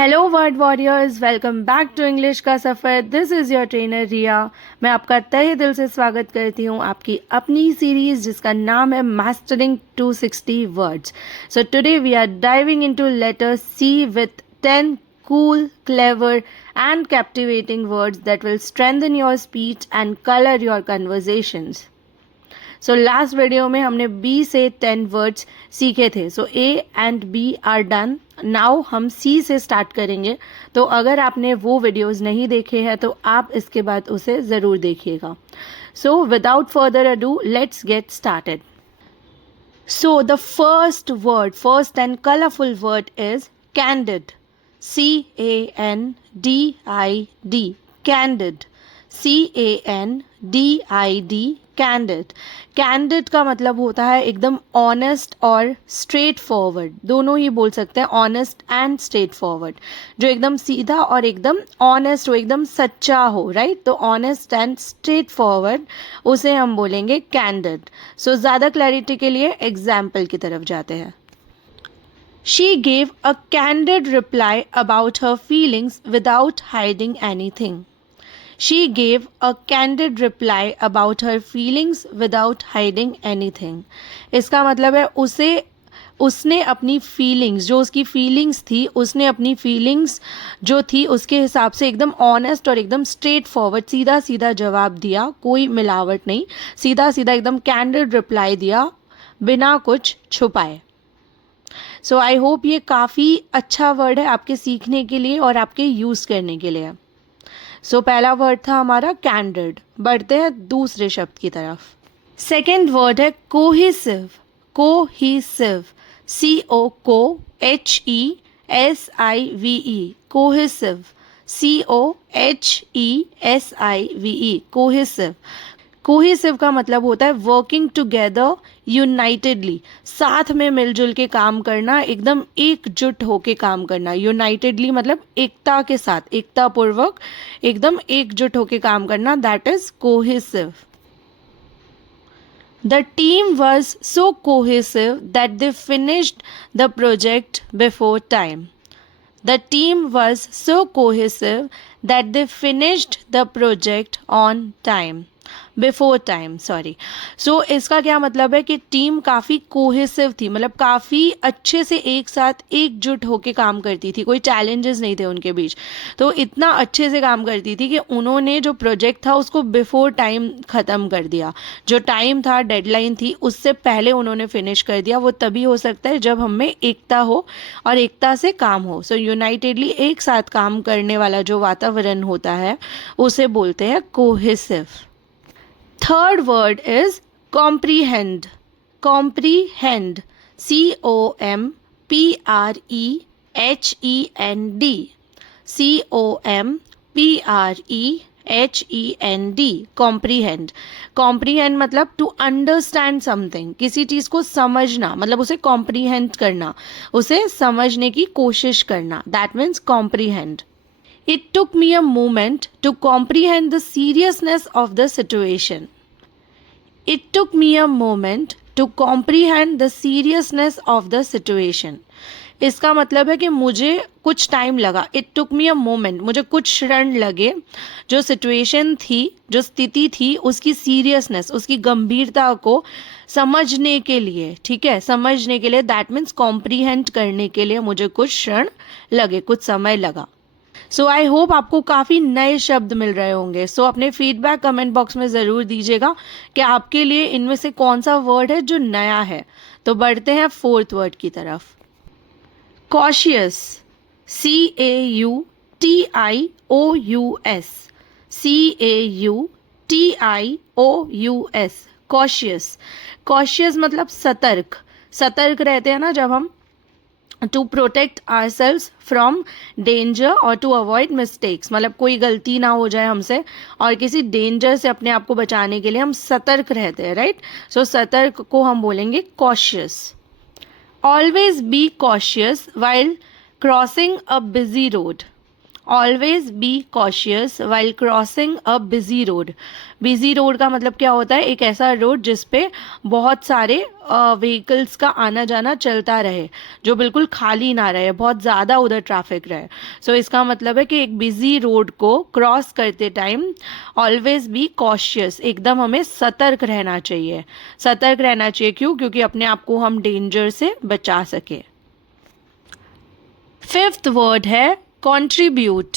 Hello word warriors, welcome back to English का सफ़र। This is your trainer Riya. मैं आपका तहे दिल से स्वागत करती हूँ आपकी अपनी सीरीज़ जिसका नाम है mastering 260 words. So today we are diving into letter C with 10 cool, clever and captivating words that will strengthen your speech and color your conversations. So last video में हमने B से 10 वर्ड्स सीखे थे. So A and B are done. Now हम C से start करेंगे. तो अगर आपने वो वीडियोस नहीं देखे हैं तो आप इसके बाद उसे ज़रूर देखिएगा. So without further ado let's get started. So the first and colourful word is candid. CANDID. Candid. CANDID. Candid. Candid का मतलब होता है एकदम ऑनेस्ट और स्ट्रेट फॉरवर्ड. दोनों ही बोल सकते हैं, ऑनेस्ट एंड स्ट्रेट फॉरवर्ड. जो एकदम सीधा और एकदम ऑनेस्ट हो, एकदम सच्चा हो, राइट. तो ऑनेस्ट एंड स्ट्रेट फॉरवर्ड उसे हम बोलेंगे कैंडिड. सो ज़्यादा क्लैरिटी के लिए एग्जाम्पल की तरफ जाते हैं. She gave a candid reply about her feelings without hiding anything. She gave a candid reply about her feelings without hiding anything. इसका मतलब है उसने अपनी फीलिंग्स, जो उसकी फीलिंग्स थी, उसने अपनी फीलिंग्स जो थी उसके हिसाब से एकदम ऑनेस्ट और एकदम स्ट्रेट फॉरवर्ड, सीधा सीधा जवाब दिया. कोई मिलावट नहीं, सीधा सीधा एकदम कैंडिड रिप्लाई दिया बिना कुछ छुपाए. सो आई होप ये काफ़ी अच्छा वर्ड है आपके सीखने के लिए और आपके यूज़ करने के लिए. सो पहला वर्ड था हमारा कैंडिड. बढ़ते हैं दूसरे शब्द की तरफ. सेकेंड वर्ड है cohesive. Cohesive. COHESIVE. Cohesive. COHESIVE. Cohesive. Cohesive का मतलब होता है वर्किंग टुगेदर यूनाइटेडली. साथ में मिलजुल के काम करना, एकदम एकजुट होके काम करना. यूनाइटेडली मतलब एकता के साथ, एकता पूर्वक एकदम एकजुट होके काम करना. That is cohesive. The team was so cohesive that they finished the project before time. The team was so cohesive that they finished the project on time. Before time, sorry. So इसका क्या मतलब है कि team काफ़ी cohesive थी, मतलब काफ़ी अच्छे से एक साथ एकजुट होके काम करती थी. कोई चैलेंजेस नहीं थे उनके बीच. तो इतना अच्छे से काम करती थी कि उन्होंने जो प्रोजेक्ट था उसको बिफोर टाइम ख़त्म कर दिया. जो टाइम था, डेडलाइन थी, उससे पहले उन्होंने फिनिश कर दिया. वो तभी हो सकता है जब हम में एकता हो और एकता से काम हो. सो यूनाइटेडली एक साथ काम करने वाला जो वातावरण होता है उसे बोलते हैं cohesive. Third word is comprehend. Comprehend. COMPREHEND. COMPREHEND. comprehend. comprehend मतलब to understand something. किसी चीज़ को समझना, मतलब उसे comprehend करना, उसे समझने की कोशिश करना. That means comprehend. It took me a moment to comprehend the seriousness of the situation. It took me a moment to comprehend the seriousness of the situation. इसका मतलब है कि मुझे कुछ टाइम लगा. It took me a moment. मुझे कुछ क्षण लगे जो सिचुएशन थी, जो स्थिति थी, उसकी सीरियसनेस, उसकी गंभीरता को समझने के लिए. ठीक है, समझने के लिए. दैट मीन्स कॉम्प्रीहेंड करने के लिए मुझे कुछ क्षण लगे, कुछ समय लगा. सो आई होप आपको काफ़ी नए शब्द मिल रहे होंगे. सो अपने फीडबैक कमेंट बॉक्स में ज़रूर दीजिएगा कि आपके लिए इनमें से कौन सा वर्ड है जो नया है. तो बढ़ते हैं फोर्थ वर्ड की तरफ. Cautious. CAUTIOUS. CAUTIOUS. Cautious. Cautious मतलब सतर्क. सतर्क रहते हैं ना जब हम, to protect ourselves from danger और टू अवॉइड मिस्टेक्स. मतलब कोई गलती ना हो जाए हमसे और किसी डेंजर से अपने आप को बचाने के लिए हम सतर्क रहते हैं, राइट. सो सतर्क को हम बोलेंगे cautious. Always be cautious while crossing a busy road. Always be cautious while crossing a busy road. Busy road का मतलब क्या होता है, एक ऐसा रोड जिस पे बहुत सारे व्हीकल्स का आना जाना चलता रहे, जो बिल्कुल खाली ना रहे, बहुत ज़्यादा उधर ट्रैफिक रहे। सो इसका मतलब है कि एक बिजी रोड को क्रॉस करते टाइम ऑलवेज बी कॉशियस, एकदम हमें सतर्क रहना चाहिए। सतर्क रहना चाहिए क्यों? क्योंकि अपने आप को हम डेंजर से बचा सके। फिफ्थ वर्ड है contribute.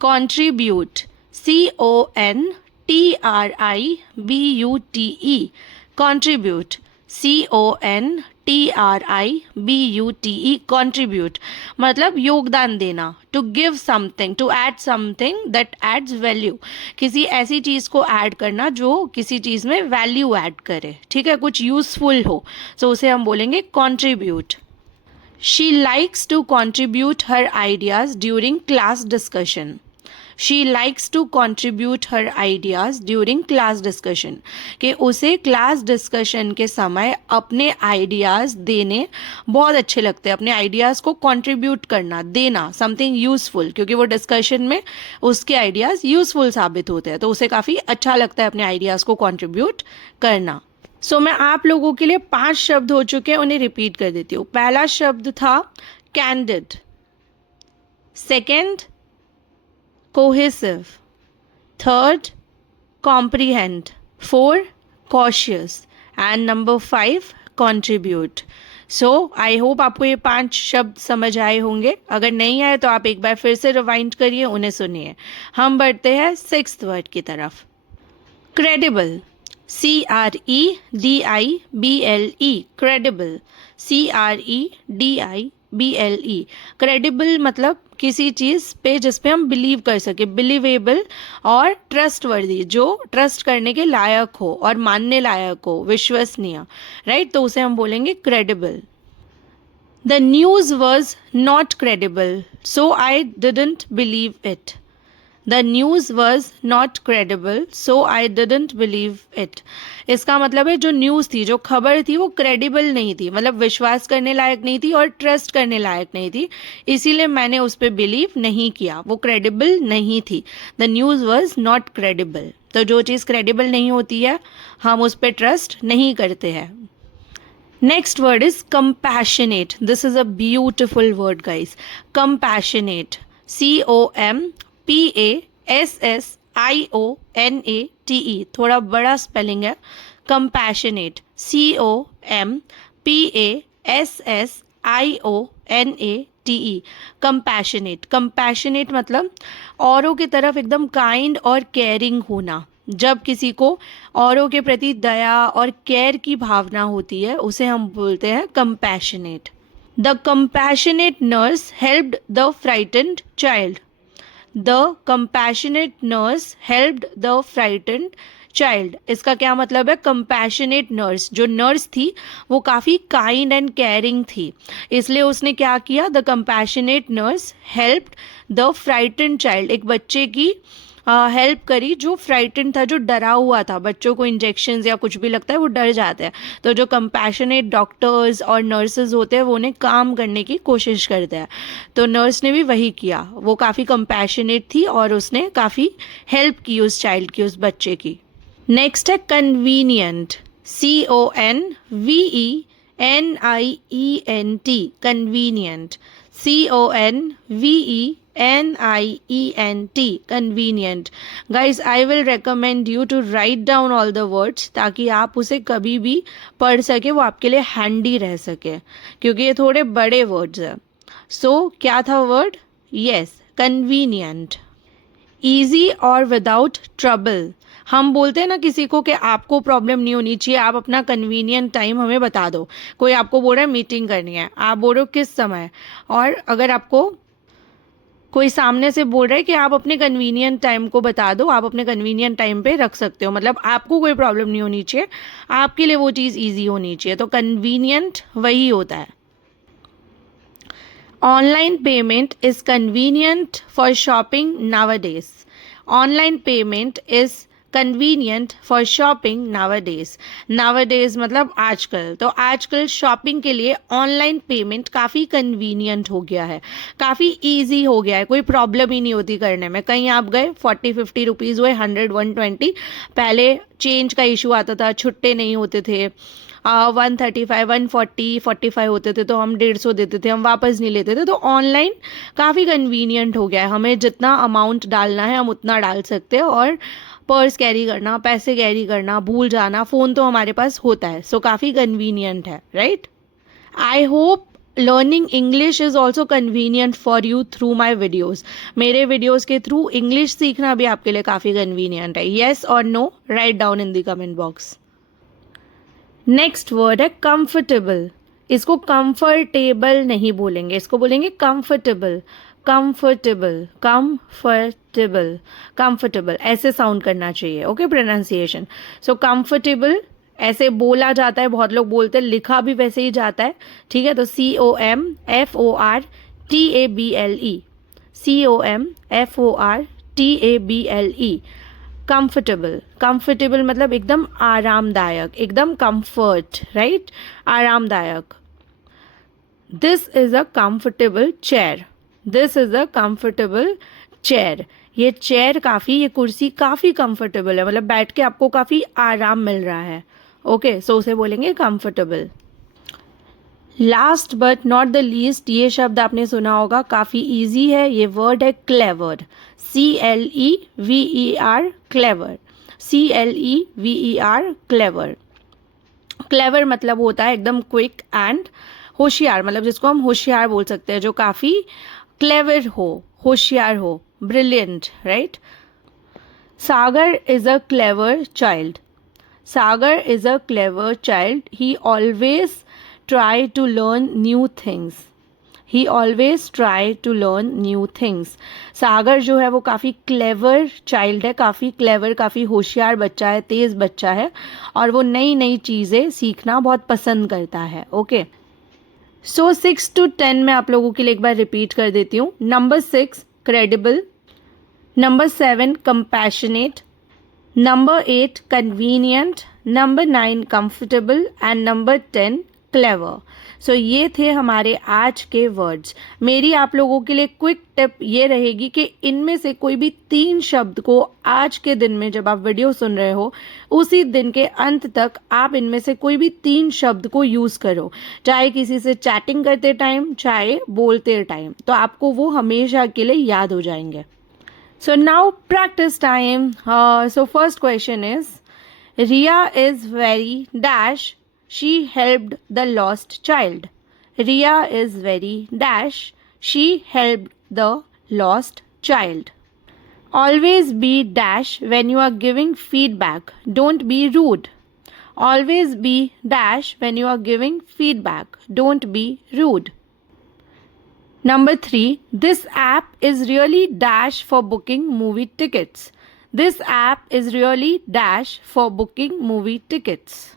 Contribute, CONTRIBUTE, contribute, CONTRIBUTE, contribute मतलब योगदान देना, to give something, to add something that adds value, किसी ऐसी चीज़ को ऐड करना जो किसी चीज़ में वैल्यू ऐड करे, ठीक है, कुछ यूजफुल हो, सो उसे हम बोलेंगे contribute. She likes to contribute her ideas during class discussion. She likes to contribute her ideas during class discussion. कि उसे क्लास डिस्कशन के समय अपने आइडियाज़ देने बहुत अच्छे लगते हैं, अपने आइडियाज़ को कंट्रीब्यूट करना, देना समथिंग यूज़फुल, क्योंकि वो डिस्कशन में उसके आइडियाज़ यूज़फुल साबित होते हैं, तो उसे काफ़ी अच्छा लगता है अपने आइडियाज़ को कंट्रीब्यूट करना। मैं आप लोगों के लिए 5 शब्द हो चुके हैं, उन्हें रिपीट कर देती हूँ। पहला शब्द था candid, second cohesive, third comprehend, 4 cautious and number 5 contribute. I hope आपको ये 5 शब्द समझ आए होंगे। अगर नहीं आए तो आप एक बार फिर से रिवाइंड करिए, उन्हें सुनिए। हम बढ़ते हैं 6th वर्ड की तरफ। Credible, CREDIBLE, credible, CREDIBLE, credible मतलब किसी चीज़ पे जिस पे हम बिलीव कर सके, बिलीवेबल और ट्रस्टवर्दी, जो ट्रस्ट करने के लायक हो और मानने लायक हो, विश्वसनीय, राइट, तो उसे हम बोलेंगे credible. The news was not credible, so I didn't believe it. The news was not credible, so I didn't believe it. इसका मतलब है जो न्यूज़ थी, जो खबर थी, वो क्रेडिबल नहीं थी, मतलब विश्वास करने लायक नहीं थी और ट्रस्ट करने लायक नहीं थी, इसीलिए मैंने उस पर बिलीव नहीं किया, वो क्रेडिबल नहीं थी। The news was not credible, तो जो चीज़ क्रेडिबल नहीं होती है हम उस पर ट्रस्ट नहीं करते हैं। Next word is compassionate. This is a beautiful word guys. Compassionate, COMPASSIONATE, थोड़ा बड़ा स्पेलिंग है। Compassionate, COMPASSIONATE, compassionate. कंपैशनेट मतलब औरों की तरफ एकदम काइंड और केयरिंग होना, जब किसी को औरों के प्रति दया और केयर की भावना होती है उसे हम बोलते हैं compassionate. The compassionate nurse helped the frightened child. The compassionate nurse helped the frightened child, इसका क्या मतलब है? कंपैशनेट नर्स, जो नर्स थी वो काफ़ी काइंड एंड केयरिंग थी, इसलिए उसने क्या किया? The compassionate nurse helped the frightened child, एक बच्चे की हेल्प करी जो फ्राइटेंड था, जो डरा हुआ था। बच्चों को इंजेक्शंस या कुछ भी लगता है वो डर जाते हैं, तो जो कंपैशनेट डॉक्टर्स और नर्सेज होते हैं वो उन्हें काम करने की कोशिश करते हैं, तो नर्स ने भी वही किया। वो काफ़ी कंपैशनेट थी और उसने काफ़ी हेल्प की उस चाइल्ड की, उस बच्चे की। नेक्स्ट है convenient, CONVENIENT, convenient, CONVENIENT, convenient. Guys, I will recommend you to write down all the words ताकि आप उसे कभी भी पढ़ सके, वो आपके लिए हैंडी रह सके, क्योंकि ये थोड़े बड़े वर्ड्स हैं। क्या था वर्ड? Yes, convenient. ईजी और विदाउट ट्रबल, हम बोलते हैं ना किसी को कि आपको प्रॉब्लम नहीं होनी चाहिए, आप अपना कन्वीनियंट टाइम हमें बता दो। कोई आपको बोल रहा है मीटिंग करनी है, आप बोल रहे हो किस समय, और अगर आपको कोई सामने से बोल रहा है कि आप अपने कन्वीनियंट टाइम को बता दो, आप अपने कन्वीनियंट टाइम पे रख सकते हो, मतलब आपको कोई प्रॉब्लम नहीं होनी चाहिए, आपके लिए वो चीज़ ईजी होनी चाहिए, तो कन्वीनियंट वही होता है। Online payment is convenient for shopping nowadays. Online payment is convenient for shopping nowadays. Nowadays मतलब आजकल, तो आजकल शॉपिंग के लिए ऑनलाइन पेमेंट काफ़ी कन्वीनियंट हो गया है, काफ़ी ईजी हो गया है, कोई प्रॉब्लम ही नहीं होती करने में। कहीं आप गए 40-50 रुपीज़ हुए, 100-120, पहले चेंज का इशू आता था, छुट्टे नहीं होते थे, 135 140 45 होते थे तो हम 150 देते थे, हम वापस नहीं लेते थे। तो ऑनलाइन काफ़ी कन्वीनियंट हो गया है, हमें जितना अमाउंट डालना है हम उतना डाल सकते हैं, और पर्स कैरी करना, पैसे कैरी करना, भूल जाना, फ़ोन तो हमारे पास होता है, सो काफ़ी कन्वीनियंट है, right. I hope learning English is also convenient for you through my videos. मेरे वीडियोज़ के थ्रू इंग्लिश सीखना भी आपके लिए काफ़ी कन्वीनियंट है। येस और no, write down in the comment box. Next word है कंफर्टेबल। इसको कंफर्टेबल नहीं बोलेंगे, इसको बोलेंगे कंफर्टेबल। कंफर्टेबल, कंफर्टेबल, कंफर्टेबल, ऐसे साउंड करना चाहिए, ओके, प्रोनाउंसिएशन। सो कंफर्टेबल ऐसे बोला जाता है, बहुत लोग बोलते हैं, लिखा भी वैसे ही जाता है, ठीक है। तो COMFORTABLE, COMFORTABLE, कंफर्टेबल। कंफर्टेबल मतलब एकदम आरामदायक, एकदम कंफर्ट, राइट, आरामदायक। This is a comfortable chair, this is a comfortable chair. ये चेयर काफ़ी, ये कुर्सी काफ़ी कंफर्टेबल है, मतलब बैठ के आपको काफ़ी आराम मिल रहा है, ओके, सो उसे बोलेंगे comfortable. Last but not the least, ये शब्द आपने सुना होगा, काफ़ी ईजी है, ये वर्ड है clever. CLEVER, clever, CLEVER, clever. Clever मतलब होता है एकदम क्विक एंड होशियार, मतलब जिसको हम होशियार बोल सकते हैं, जो काफ़ी क्लेवर हो, होशियार हो, brilliant, right. Sagar is a clever child, Sagar is a clever child. He always try to learn new things. He always try to learn new things. सागर जो है वो काफ़ी क्लेवर चाइल्ड है, काफ़ी क्लेवर, काफ़ी होशियार बच्चा है, तेज़ बच्चा है, और वो नई नई चीज़ें सीखना बहुत पसंद करता है, ओके। सो 6 to 10 मैं आप लोगों के लिए एक बार रिपीट कर देती हूँ। Number 6 credible, number 7 compassionate, Number 8 convenient, number 9 comfortable and number 10 clever. So ये थे हमारे आज के वर्ड्स। मेरी आप लोगों के लिए क्विक टिप ये रहेगी कि इनमें से कोई भी 3 शब्द को आज के दिन में, जब आप वीडियो सुन रहे हो, उसी दिन के अंत तक आप इनमें से कोई भी 3 शब्द को यूज़ करो, चाहे किसी से चैटिंग करते टाइम, चाहे बोलते टाइम, तो आपको वो हमेशा के लिए याद हो जाएंगे। So now practice time. So first question is, Ria is very dash, she helped the lost child. Ria is very dash, she helped the lost child. Always be dash when you are giving feedback, don't be rude. Always be dash when you are giving feedback, don't be rude. Number 3, this app is really dash for booking movie tickets. This app is really dash for booking movie tickets.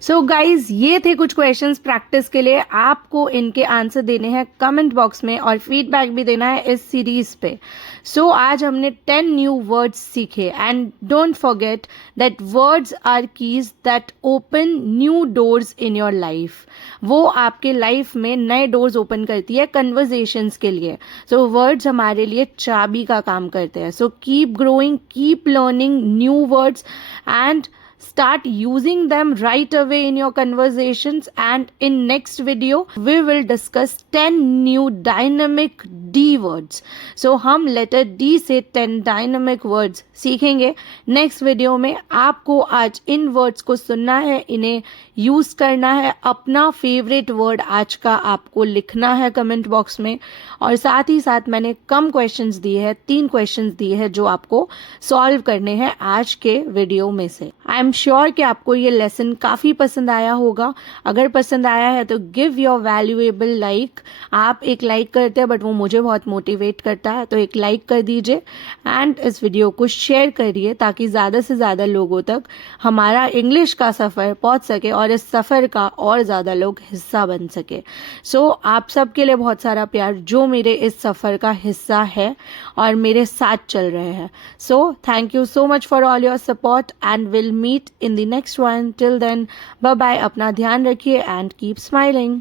So guys, ये थे कुछ questions practice के लिए। आपको इनके answer देने हैं comment box में, और फीडबैक भी देना है इस सीरीज पे। सो आज हमने 10 न्यू वर्ड्स सीखे, and don't forget that words are keys that open new doors in your life. वो आपके लाइफ में नए डोर्स ओपन करती है कन्वर्जेशंस के लिए। सो वर्ड्स हमारे लिए चाबी का काम करते हैं। So keep growing, keep learning new words, and start using them right away in your conversations. And in next video we will discuss 10 new dynamic D words. So हम letter D से 10 dynamic words सीखेंगे next video में। आपको आज इन words को सुनना है, इन्हें यूज़ करना है, अपना फेवरेट वर्ड आज का आपको लिखना है कमेंट बॉक्स में, और साथ ही साथ मैंने कम क्वेश्चंस दिए हैं, 3 क्वेश्चंस दिए हैं जो आपको सॉल्व करने हैं आज के वीडियो में से। आई एम श्योर कि आपको ये लेसन काफ़ी पसंद आया होगा। अगर पसंद आया है तो गिव योर वैल्यूएबल लाइक। आप एक लाइक करते हैं बट वो मुझे बहुत मोटिवेट करता है। तो एक लाइक कर दीजिए एंड इस वीडियो को शेयर करिए ताकि ज़्यादा से ज़्यादा लोगों तक हमारा इंग्लिश का सफ़र पहुंच सके और इस सफ़र का और ज़्यादा लोग हिस्सा बन सके। सो आप सबके लिए बहुत सारा प्यार जो मेरे इस सफ़र का हिस्सा है और मेरे साथ चल रहे हैं। So thank you so much for all your support and will meet in the next one. Till then bye bye, अपना ध्यान रखिए एंड कीप स्माइलिंग।